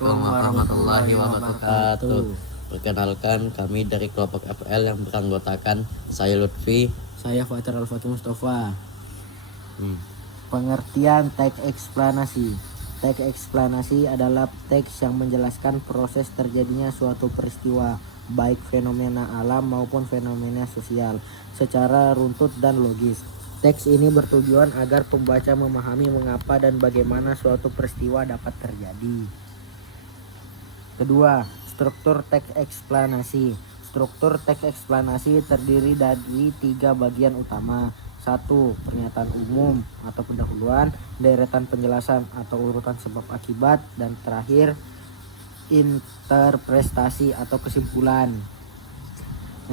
Assalamualaikum warahmatullahi wabarakatuh. Perkenalkan, kami dari kelompok FL yang beranggotakan saya Lutfi. Saya Fajar Al-Fatih Mustafa. Pengertian teks eksplanasi. Teks eksplanasi adalah teks yang menjelaskan proses terjadinya suatu peristiwa, baik fenomena alam maupun fenomena sosial, secara runtut dan logis. Teks ini bertujuan agar pembaca memahami mengapa dan bagaimana suatu peristiwa dapat terjadi. Kedua, struktur teks eksplanasi. Struktur teks eksplanasi terdiri dari 3 bagian utama. 1. Pernyataan umum atau pendahuluan, deretan penjelasan atau urutan sebab akibat, dan terakhir interpretasi atau kesimpulan.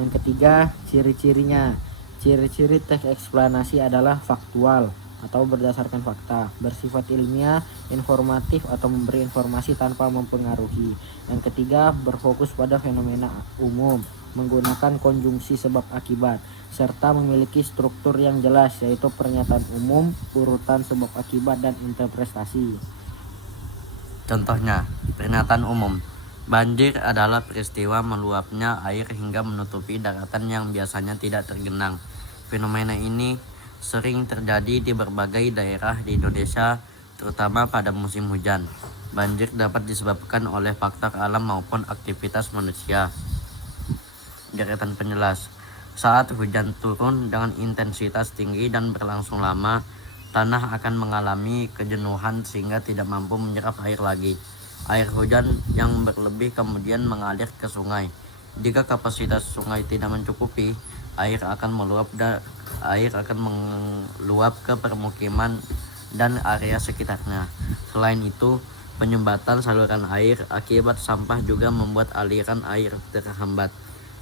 Yang ketiga, ciri-cirinya. Ciri-ciri teks eksplanasi adalah faktual atau berdasarkan fakta, bersifat ilmiah, informatif atau memberi informasi tanpa mempengaruhi. Yang ketiga, berfokus pada fenomena umum, menggunakan konjungsi sebab akibat, serta memiliki struktur yang jelas, yaitu pernyataan umum, urutan sebab akibat, dan interpretasi. Contohnya, pernyataan umum. Banjir adalah peristiwa meluapnya air hingga menutupi daratan yang biasanya tidak tergenang. Fenomena ini sering terjadi di berbagai daerah di Indonesia, terutama pada musim hujan. Banjir dapat disebabkan oleh faktor alam maupun aktivitas manusia. Deretan penjelas. Saat hujan turun dengan intensitas tinggi dan berlangsung lama, tanah akan mengalami kejenuhan sehingga tidak mampu menyerap air lagi. Air hujan yang berlebih kemudian mengalir ke sungai. Jika kapasitas sungai tidak mencukupi, air akan meluap ke permukiman dan area sekitarnya. Selain itu, penyumbatan saluran air akibat sampah juga membuat aliran air terhambat.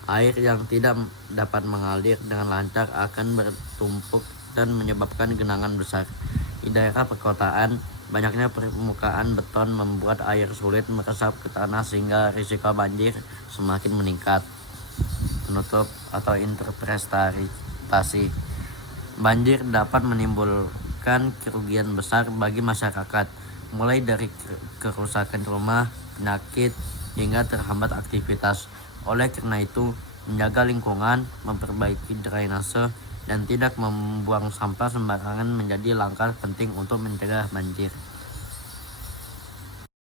Air yang tidak dapat mengalir dengan lancar akan bertumpuk dan menyebabkan genangan besar. Di daerah perkotaan, banyaknya permukaan beton membuat air sulit meresap ke tanah sehingga risiko banjir semakin meningkat. Penutup atau interpretasi. Banjir dapat menimbulkan kerugian besar bagi masyarakat, mulai dari kerusakan rumah, penyakit, hingga terhambat aktivitas. Oleh karena itu, menjaga lingkungan, memperbaiki drainase, dan tidak membuang sampah sembarangan menjadi langkah penting untuk mencegah banjir.